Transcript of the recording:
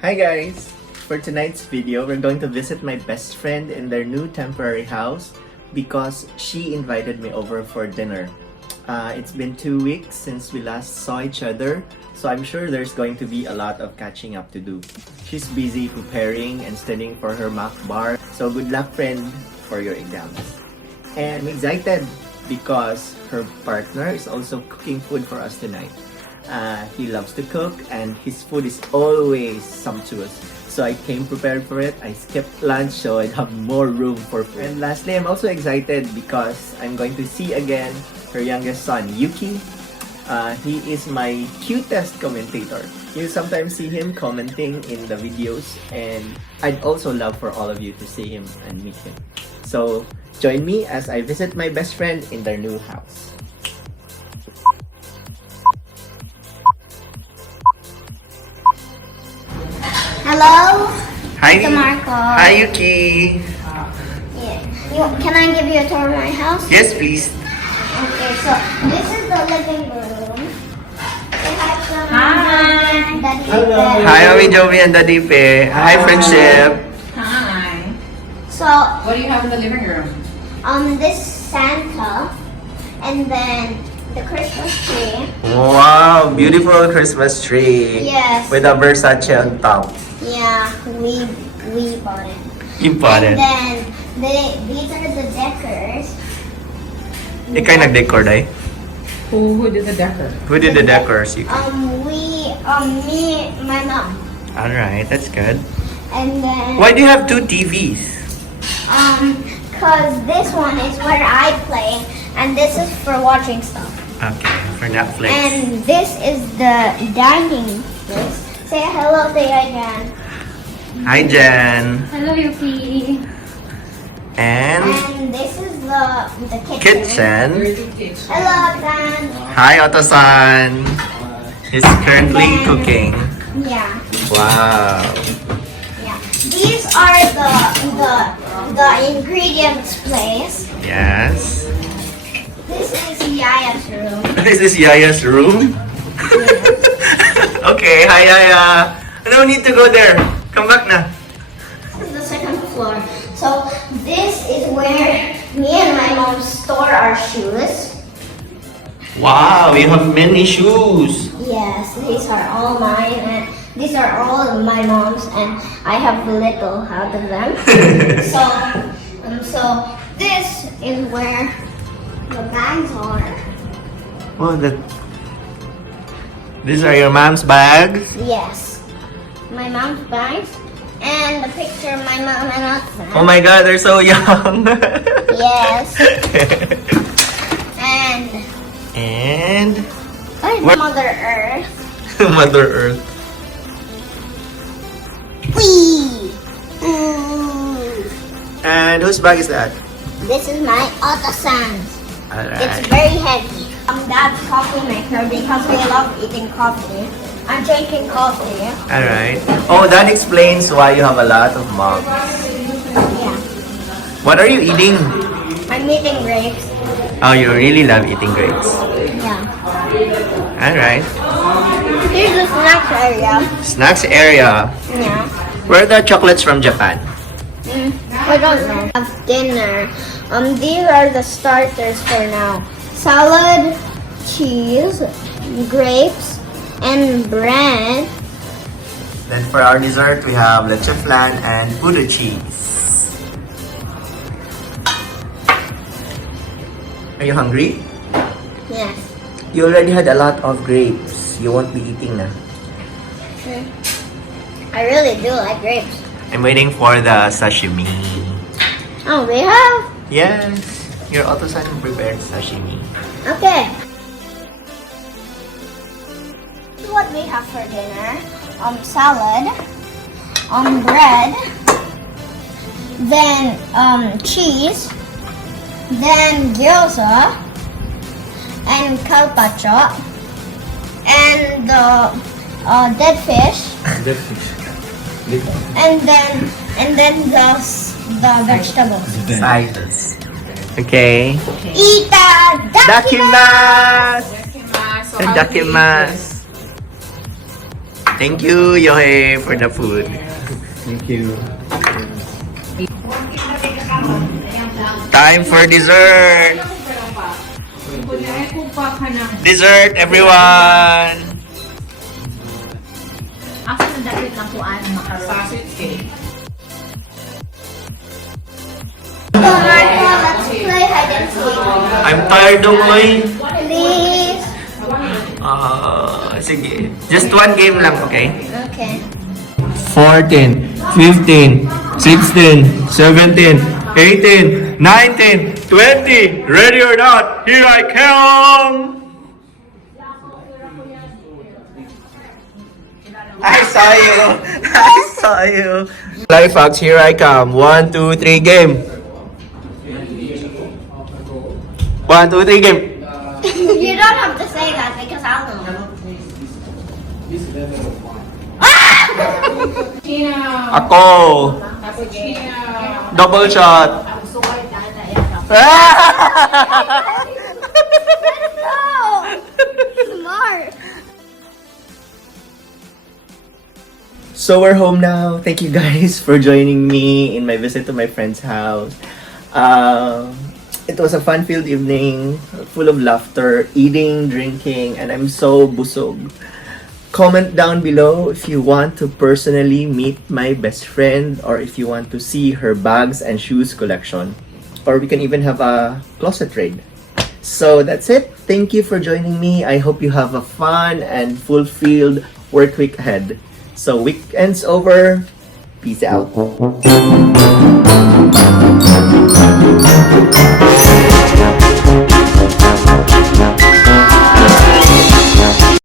Hi guys! For tonight's video, we're going to visit my best friend in their new temporary house because she invited me over for dinner. It's been 2 weeks since we last saw each other, so I'm sure there's going to be a lot of catching up to do. She's busy preparing and studying for her mock bar, so good luck friend for your exams. And I'm excited because her partner is also cooking food for us tonight. He loves to cook and his food is always sumptuous. So I came prepared for it. I skipped lunch so I'd have more room for food. And lastly, I'm also excited because I'm going to see again her youngest son, Yuki. He is my cutest commentator. You sometimes see him commenting in the videos and I'd also love for all of you to see him and meet him. So join me as I visit my best friend in their new house. Hello, Hi, Mr. Marco. Hi, Yuki. Yeah. Can I give you a tour of my house? Yes, please. Okay, so this is the living room. Say hi to Daddy. Hello. Hi, Mami Jovi and Daddy Pe. Hi, friendship. Hi. So, What do you have in the living room? this Santa, and then the Christmas tree. Wow, beautiful Christmas tree. Yes. With a Versace on top. Yeah, we bought it. Important. And then these are the decors. Ikaw yung nag-decor, Day? Who did the decor? Who did the decors? You? Me, my mom, Alright, that's good. and then Why do you have 2 TVs? cause this one is where I play, and this is for watching stuff. Okay, for Netflix. And this is the dining place. Say hello to Jen. Hi, Jen. Hello, Yuki. And And this is the kitchen. kitchen. Hello, Jen. Hi, Otto-san. He's currently cooking. Yeah. Wow. Yeah. These are the ingredients place. Yes. This is Yaya's room. This is Yaya's room? Okay, hi Yaya. No need to go there. Come back na. This is the second floor. So this is where me and my mom store our shoes. Wow, you have many shoes. Yes, these are all mine, and these are all of my mom's, and I have little out of them. So this is where the bags are. Oh, these are your mom's bags? Yes, my mom's bags, and the picture of my mom and us. Oh my god, they're so young. Yes, and What? Mother Earth. Mother Earth. Whee! Ooh. And whose bag is that? This is my Otto-san's. It's Alright. very heavy. Dad's coffee maker because we love eating coffee. I'm drinking coffee. Alright. Oh, that explains why you have a lot of mugs. Yeah. What are you eating? I'm eating grapes. Oh, you really love eating grapes. Yeah. Alright. Here's the snacks area. Snacks area. Yeah. Where are the chocolates from Japan? I don't know. Have dinner. These are the starters for now. Salad, cheese, grapes, and bread. Then for our dessert, we have leche flan and Buddha cheese. Are you hungry? Yes. You already had a lot of grapes. You won't be eating na. I really do like grapes. I'm waiting for the sashimi. Oh, we have? Yes, your Otto-san prepared sashimi. Okay. This is what we have for dinner. Salad, bread, then cheese, then gyoza, and carpaccio, and the dead fish, and then the vegetables. Sides. Okay. Itadakimasu! Dakimasu! Dakimasu! Thank you, Yohei, for the food. Thank you. Time for dessert! Dessert, everyone! Asa na dapat lang kuan makaroon. Sausage cake. Marco, let's play hide and seek. I'm tired, Oy. Please. Sige. Just one game lang, okay? Okay. 14, 15, 16, 17, 18, 19, 20. Ready or not, here I come! I saw you! I saw you! Life hacks, here I come. 1, 2, 3, game! 1, 2, 3, game! You don't have to say that because I'll know. Ako! Double shot! No! Smart. So we're home now. Thank you guys for joining me in my visit to my friend's house. It was a fun-filled evening, full of laughter, eating, drinking, and I'm so busog. Comment down below if you want to personally meet my best friend or if you want to see her bags and shoes collection. Or we can even have a closet trade. So that's it. Thank you for joining me. I hope you have a fun and fulfilled work week ahead. So weekend's over. Peace out.